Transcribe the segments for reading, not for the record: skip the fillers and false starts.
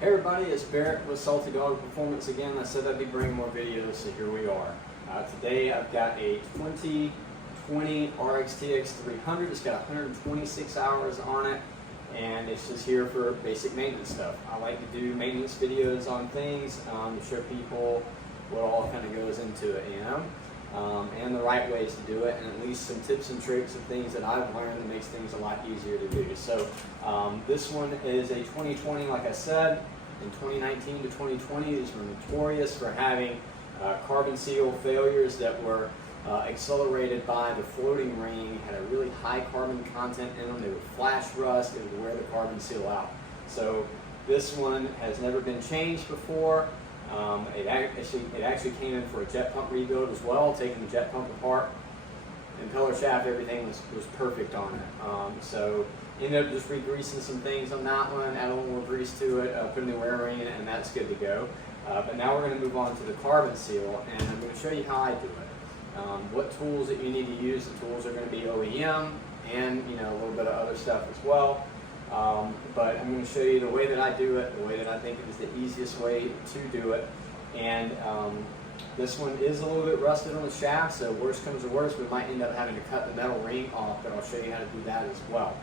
Hey everybody, it's Barrett with Salty Dog Performance again. I said I'd be bringing more videos, so here we are. Today I've got a 2020 RX-TX 300. It's got 126 hours on it, and it's just here for basic maintenance stuff. I like to do maintenance videos on things to show people what all kind of goes into it, you know, and the right ways to do it, and at least some tips and tricks and things that I've learned that makes things a lot easier to do. So this one is a 2020, like I said. In 2019 to 2020, these were notorious for having carbon seal failures that were accelerated by the floating ring, had a really high carbon content in them. They would flash rust, it would wear the carbon seal out. So this one has never been changed before. It actually came in for a jet pump rebuild as well, taking the jet pump apart. Impeller shaft, everything was perfect on it. So ended up just re-greasing some things on that one, add a little more grease to it, put a new air ring in it, and that's good to go. But now we're going to move on to the carbon seal, and I'm going to show you how I do it. What tools that you need to use. The tools are going to be OEM and a little bit of other stuff as well. But I'm going to show you the way that I do it, the way that I think is the easiest way to do it. And this one is a little bit rusted on the shaft, so worst comes to worst, we might end up having to cut the metal ring off, but I'll show you how to do that as well.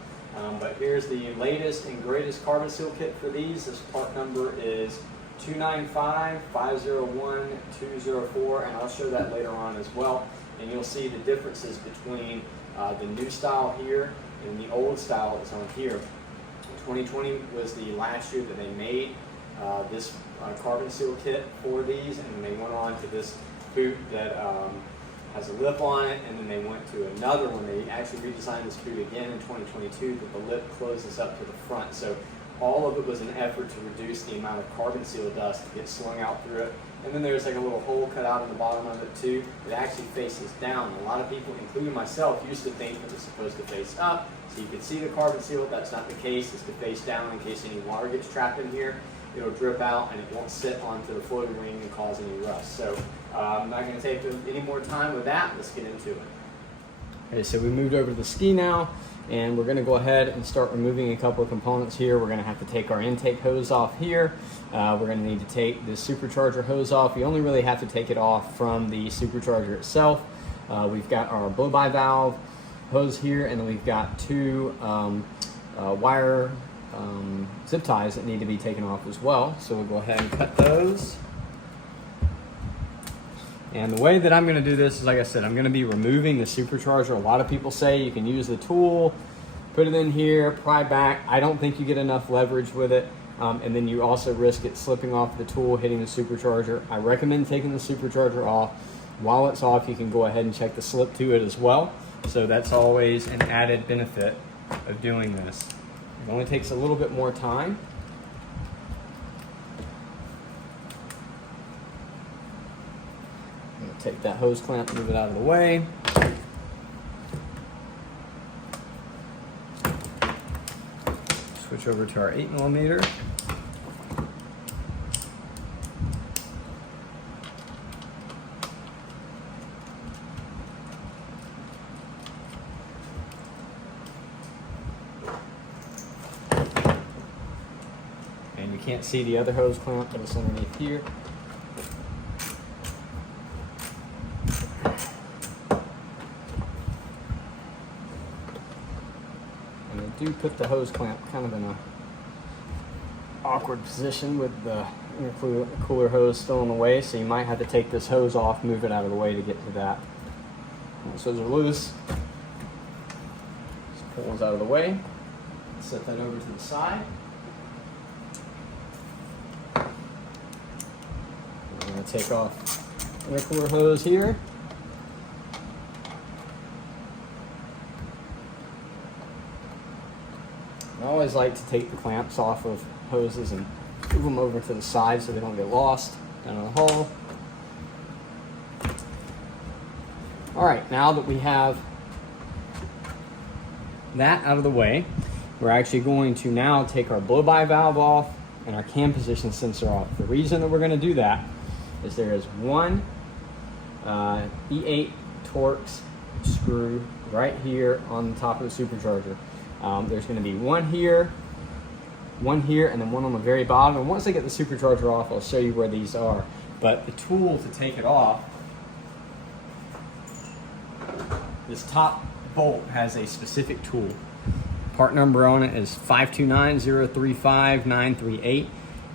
But here's the latest and greatest carbon seal kit for these. This part number is 295501204, and I'll show that later on as well. And you'll see the differences between the new style here and the old style that's on here. 2020 was the last year that they made this carbon seal kit for these, and then they went on to this boot that has a lip on it, and then they went to another one. They actually redesigned this boot again in 2022, but the lip closes up to the front. So all of it was an effort to reduce the amount of carbon seal dust that gets slung out through it. And then there's like a little hole cut out in the bottom of it too. It actually faces down. A lot of people, including myself, used to think it was supposed to face up, so you could see the carbon seal. That's not the case. It's to face down in case any water gets trapped in here. It'll drip out and it won't sit onto the floating ring and cause any rust. So I'm not going to take any more time with that. Let's get into it. Okay, so we moved over to the ski now, and we're going to go ahead and start removing a couple of components here. We're going to have to take our intake hose off here. We're going to need to take the supercharger hose off. You only really have to take it off from the supercharger itself. We've got our blow-by valve hose here, and then we've got two wire zip ties that need to be taken off as well. So we'll go ahead and cut those. And the way that I'm going to do this is, like I said, I'm going to be removing the supercharger. A lot of people say you can use the tool, put it in here, pry back. I don't think you get enough leverage with it. And then you also risk it slipping off the tool, hitting the supercharger. I recommend taking the supercharger off. While it's off, you can go ahead and check the slip to it as well. So that's always an added benefit of doing this. It only takes a little bit more time. I'm going to take that hose clamp, move it out of the way. Switch over to our 8mm. And you can't see the other hose clamp, but it's underneath here. And I do put the hose clamp kind of in a awkward position with the intercooler hose still in the way, so you might have to take this hose off, move it out of the way to get to that. Once those are loose, just pull those out of the way, set that over to the side. I'm going to take off the intercooler hose here. I always like to take the clamps off of hoses and move them over to the side so they don't get lost down in the hole. All right, now that we have that out of the way, we're actually going to now take our blow-by valve off and our cam position sensor off. The reason that we're going to do that is there is one E8 Torx screw right here on the top of the supercharger. There's going to be one here one here and then one on the very bottom. And once I get the supercharger off, I'll show you where these are. But the tool to take it off, this top bolt has a specific tool. Part number on it is 529-035-938.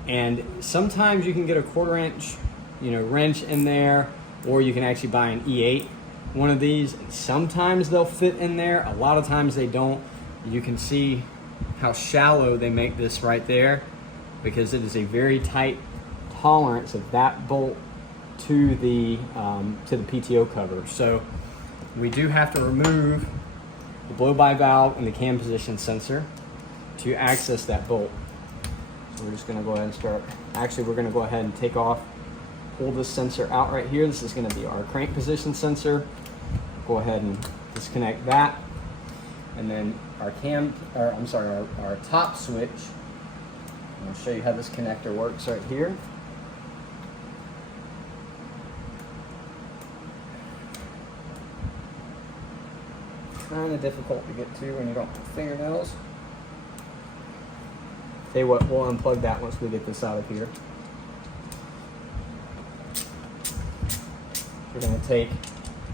And sometimes you can get a 1/4 inch, wrench in there, or you can actually buy an E8, one of these. Sometimes they'll fit in there. A lot of times they don't. You can see how shallow they make this right there, because it is a very tight tolerance of that bolt to the PTO cover. So we do have to remove the blow-by valve and the cam position sensor to access that bolt. So we're just going to go ahead and start. Actually, we're going to go ahead and pull this sensor out right here. This is going to be our crank position sensor. Go ahead and disconnect that, and then our top switch. I'll show you how this connector works right here. Kind of difficult to get to when you don't have fingernails. Tell you what, we'll unplug that once we get this out of here. We're going to take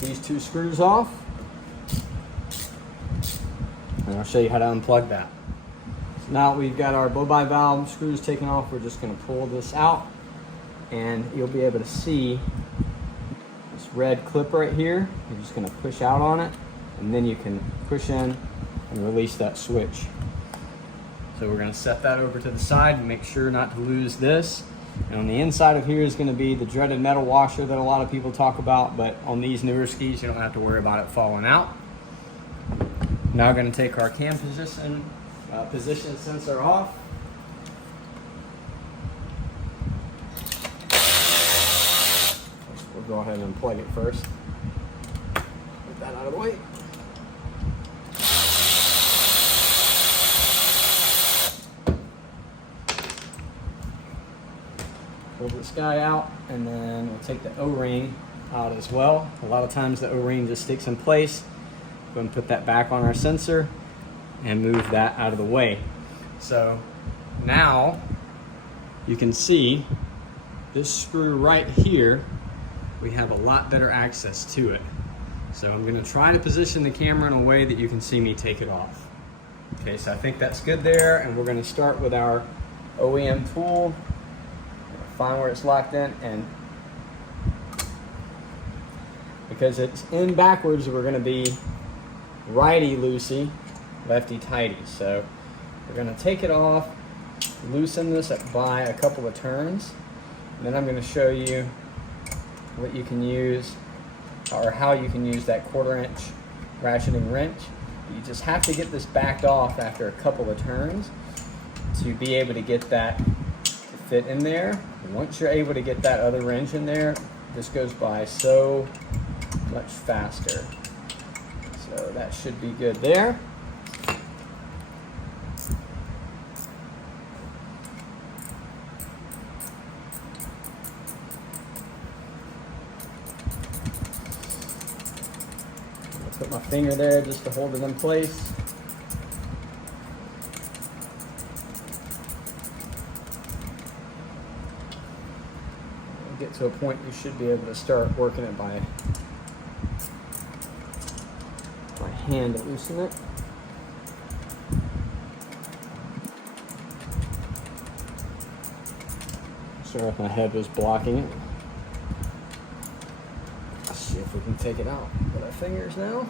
these 2 screws off, and I'll show you how to unplug that. So now we've got our blow-by valve screws taken off. We're just going to pull this out, and you'll be able to see this red clip right here. You're just going to push out on it, and then you can push in and release that switch. So we're going to set that over to the side and make sure not to lose this. And on the inside of here is going to be the dreaded metal washer that a lot of people talk about, but on these newer skis you don't have to worry about it falling out. Now we're going to take our cam position sensor off. We'll go ahead and unplug it first. Get that out of the way. Pull this guy out, and then we'll take the O-ring out as well. A lot of times the O-ring just sticks in place. Go and put that back on our sensor and move that out of the way. So now you can see this screw right here, we have a lot better access to it. So I'm going to try to position the camera in a way that you can see me take it off. Okay, so I think that's good there, and we're going to start with our OEM tool. Find where it's locked in, and because it's in backwards, we're going to be righty loosey, lefty tighty. So we're going to take it off, loosen this by a couple of turns, and then I'm going to show you what you can use, or how you can use that 1/4 inch ratcheting wrench. You just have to get this backed off after a couple of turns to be able to get that to fit in there. Once you're able to get that other wrench in there, this goes by so much faster. So that should be good there. I'll put my finger there just to hold it in place. Get to a point you should be able to start working it by hand to loosen it. Sorry if my head was blocking it. Let's see if we can take it out with our fingers now.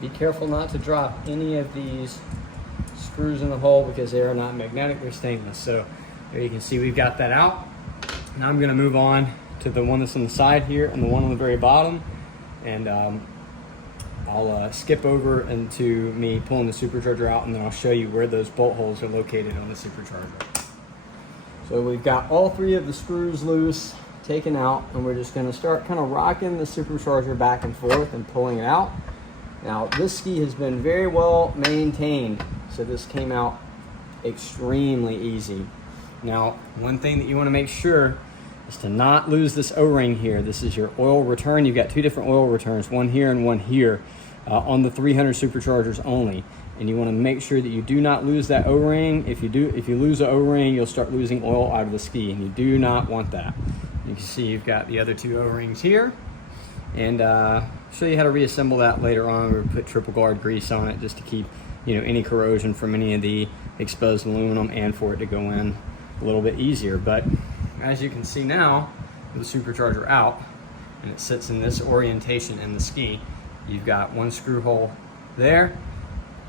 Be careful not to drop any of these screws in the hole because they are not magnetic, they're stainless. So there you can see we've got that out. Now I'm going to move on to the one that's on the side here and the one on the very bottom. And I'll skip over into me pulling the supercharger out, and then I'll show you where those bolt holes are located on the supercharger. So we've got all 3 of the screws loose, taken out, and we're just going to start kind of rocking the supercharger back and forth and pulling it out. Now this ski has been very well maintained, so this came out extremely easy. Now, one thing that you want to make sure is to not lose this O-ring here. This is your oil return. You've got two different oil returns, one here and one here, on the 300 Superchargers only. And you want to make sure that you do not lose that O-ring. If you lose the O-ring, you'll start losing oil out of the ski, and you do not want that. You can see you've got the other two O-rings here, and I'll show you how to reassemble that later on. We'll put triple guard grease on it just to keep any corrosion from any of the exposed aluminum, and for it to go in a little bit easier. But as you can see now, with the Supercharger out, and it sits in this orientation in the ski, you've got one screw hole there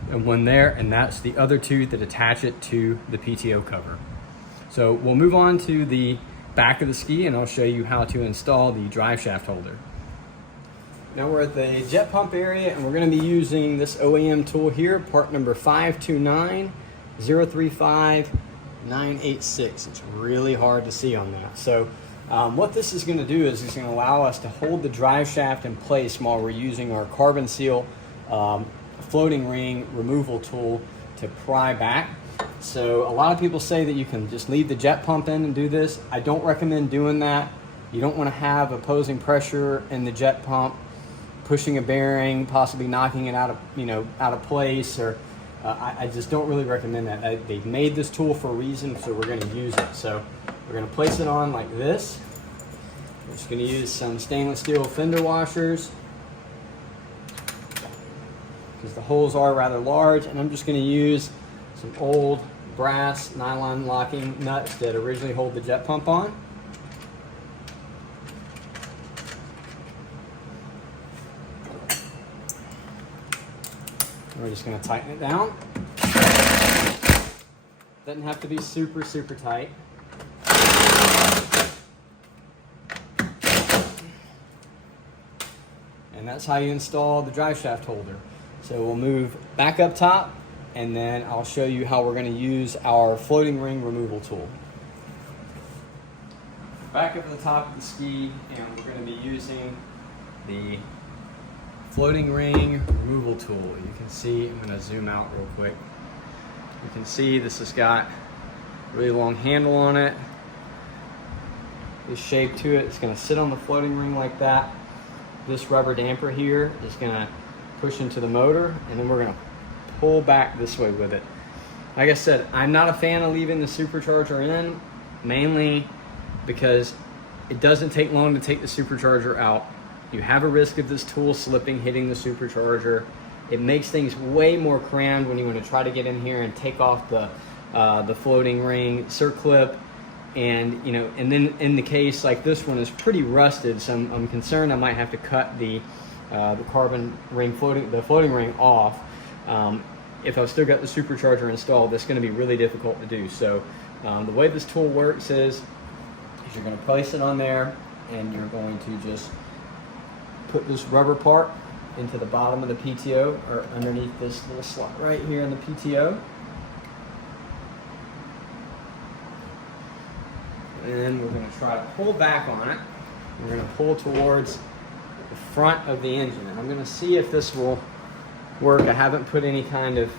and one there, and that's the other two that attach it to the PTO cover. So we'll move on to the back of the ski, and I'll show you how to install the drive shaft holder. Now we're at the jet pump area, and we're going to be using this OEM tool here, part number 529035-986. It's really hard to see on that. So what this is going to do is it's going to allow us to hold the drive shaft in place while we're using our carbon seal floating ring removal tool to pry back. So a lot of people say that you can just leave the jet pump in and do this. I don't recommend doing that. You don't want to have opposing pressure in the jet pump pushing a bearing, possibly knocking it out of out of place, or I just don't really recommend that. They've made this tool for a reason, so we're going to use it. So we're going to place it on like this. We're just going to use some stainless steel fender washers, because the holes are rather large, and I'm just going to use some old brass nylon locking nuts that originally hold the jet pump on. We're just going to tighten it down. Doesn't have to be super tight. And that's how you install the drive shaft holder. So we'll move back up top, and then I'll show you how we're going to use our floating ring removal tool. Back up at the top of the ski, and we're going to be using the floating ring removal tool. You can see, I'm going to zoom out real quick. You can see this has got a really long handle on it. This shape to it. It's going to sit on the floating ring like that. This rubber damper here is going to push into the motor, and then we're going to pull back this way with it. Like I said, I'm not a fan of leaving the Supercharger in, mainly because it doesn't take long to take the Supercharger out. You have a risk of this tool slipping, hitting the Supercharger. It makes things way more crammed when you want to try to get in here and take off the floating ring circlip. And and then in the case like this one is pretty rusted, so I'm concerned I might have to cut the carbon ring floating ring off. If I've still got the Supercharger installed, that's going to be really difficult to do. So the way this tool works is you're going to place it on there, and you're going to just put this rubber part into the bottom of the PTO, or underneath this little slot right here in the PTO. And then we're going to try to pull back on it. We're going to pull towards the front of the engine. And I'm going to see if this will work. I haven't put any kind of...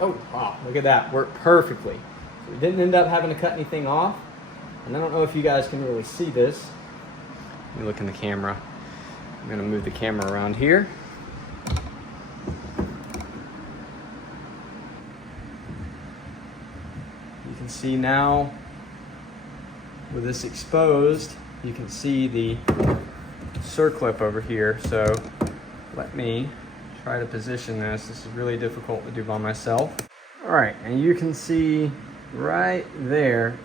Oh, wow, look at that. Worked perfectly. So we didn't end up having to cut anything off. And I don't know if you guys can really see this. Let me look in the camera. I'm going to move the camera around here. You can see now, with this exposed, you can see the circlip over here. So let me try to position this. This is really difficult to do by myself. All right, and you can see right there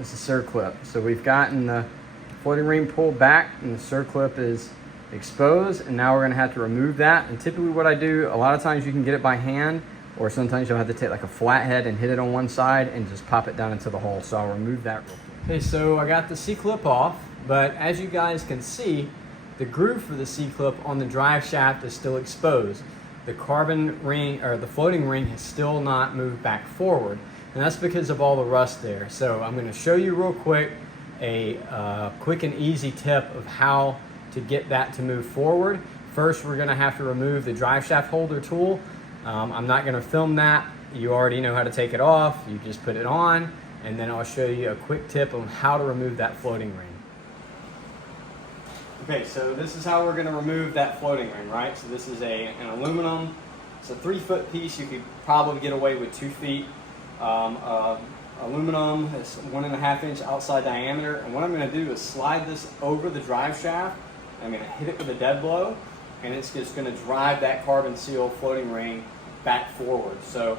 is the circlip. So we've gotten the floating ring pulled back, and the circlip is exposed, and now we're going to have to remove that. And typically what I do, a lot of times you can get it by hand, or sometimes you'll have to take like a flathead and hit it on one side and just pop it down into the hole. So I'll remove that real quick. Okay, so I got the C-clip off, but as you guys can see, the groove for the C-clip on the drive shaft is still exposed. The carbon ring, or the floating ring, has still not moved back forward, and that's because of all the rust there. So I'm going to show you real quick a quick and easy tip of how to get that to move forward. First, we're gonna have to remove the drive shaft holder tool. I'm not gonna film that. You already know how to take it off. You just put it on, and then I'll show you a quick tip on how to remove that floating ring. Okay, so this is how we're gonna remove that floating ring, right? So this is an aluminum, it's a 3-foot piece. You could probably get away with 2 feet. Aluminum is 1.5 inch outside diameter. And what I'm gonna do is slide this over the drive shaft. I'm gonna hit it with a dead blow, and it's just gonna drive that carbon seal floating ring back forward. So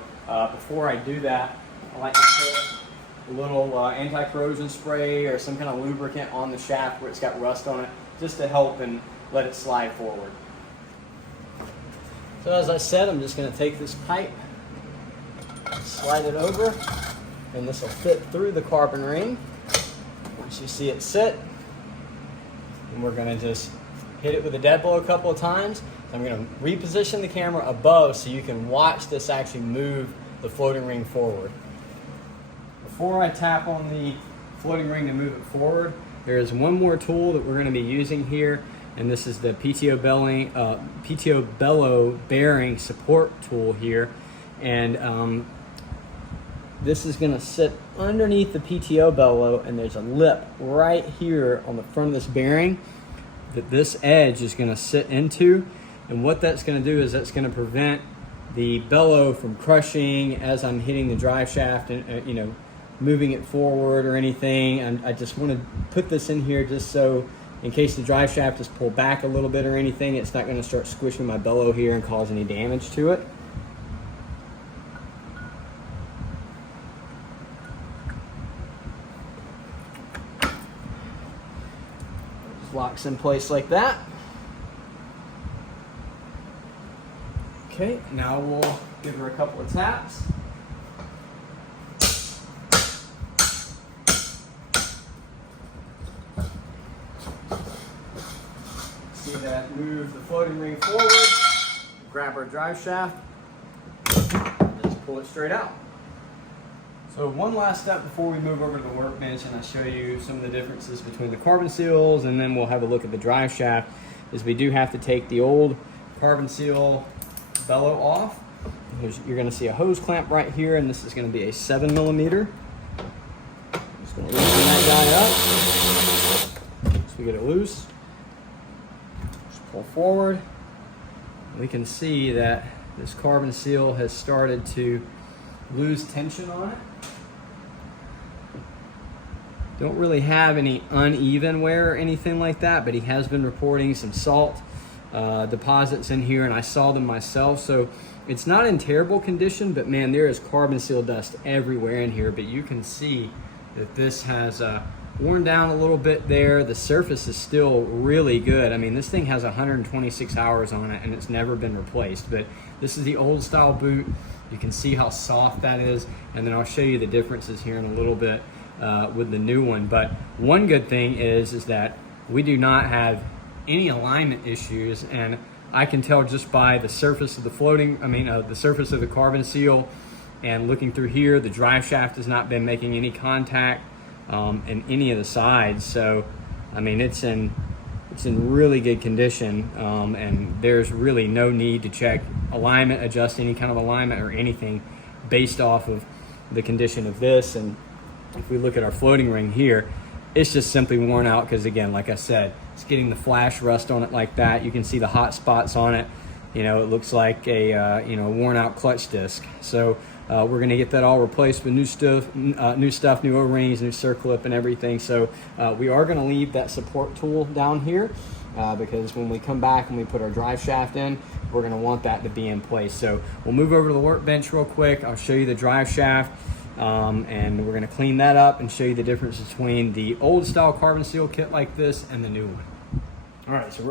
before I do that, I like to put a little anti-corrosion spray or some kind of lubricant on the shaft where it's got rust on it, just to help and let it slide forward. So as I said, I'm just going to take this pipe, slide it over, and this will fit through the carbon ring. Once you see it sit, and we're going to just hit it with a dead blow a couple of times. I'm going to reposition the camera above so you can watch this actually move the floating ring forward. Before I tap on the floating ring to move it forward, there is one more tool that we're going to be using here, and this is the PTO bellow bearing support tool here. And this is going to sit underneath the PTO bellow, and there's a lip right here on the front of this bearing that this edge is going to sit into. And what that's going to do is that's going to prevent the bellow from crushing as I'm hitting the drive shaft and moving it forward or anything. And I just want to put this in here just so in case the drive shaft is pulled back a little bit or anything, it's not going to start squishing my bellow here and cause any damage to it. Just locks in place like that. Okay, now we'll give her a couple of taps. See that move the floating ring forward, grab our drive shaft, and just pull it straight out. So one last step before we move over to the workbench and I show you some of the differences between the carbon seals, and then we'll have a look at the drive shaft, is we do have to take the old carbon seal bellow off. You're going to see a hose clamp right here, and this is going to be a 7mm. Just going to loosen that guy up so we get it loose. Just pull forward. We can see that this carbon seal has started to lose tension on it. Don't really have any uneven wear or anything like that, but he has been reporting some salt deposits in here, and I saw them myself. So it's not in terrible condition, but man, there is carbon seal dust everywhere in here. But you can see that this has worn down a little bit there. The surface is still really good. I mean, this thing has 126 hours on it and it's never been replaced. But this is the old style boot. You can see how soft that is, and then I'll show you the differences here in a little bit with the new one. But one good thing is that we do not have any alignment issues, and I can tell just by the surface of the the surface of the carbon seal, and looking through here, the drive shaft has not been making any contact in any of the sides. So I mean, it's in really good condition, and there's really no need to check alignment, adjust any kind of alignment or anything based off of the condition of this. And if we look at our floating ring here, it's just simply worn out because, again, like I said, it's getting the flash rust on it like that. You can see the hot spots on it. It looks like a worn out clutch disc. So we're going to get that all replaced with new stuff, new O-rings, new circlip and everything. So we are going to leave that support tool down here because when we come back and we put our drive shaft in, we're going to want that to be in place. So we'll move over to the workbench real quick. I'll show you the drive shaft. And we're going to clean that up and show you the difference between the old style carbon seal kit like this and the new one. All right, so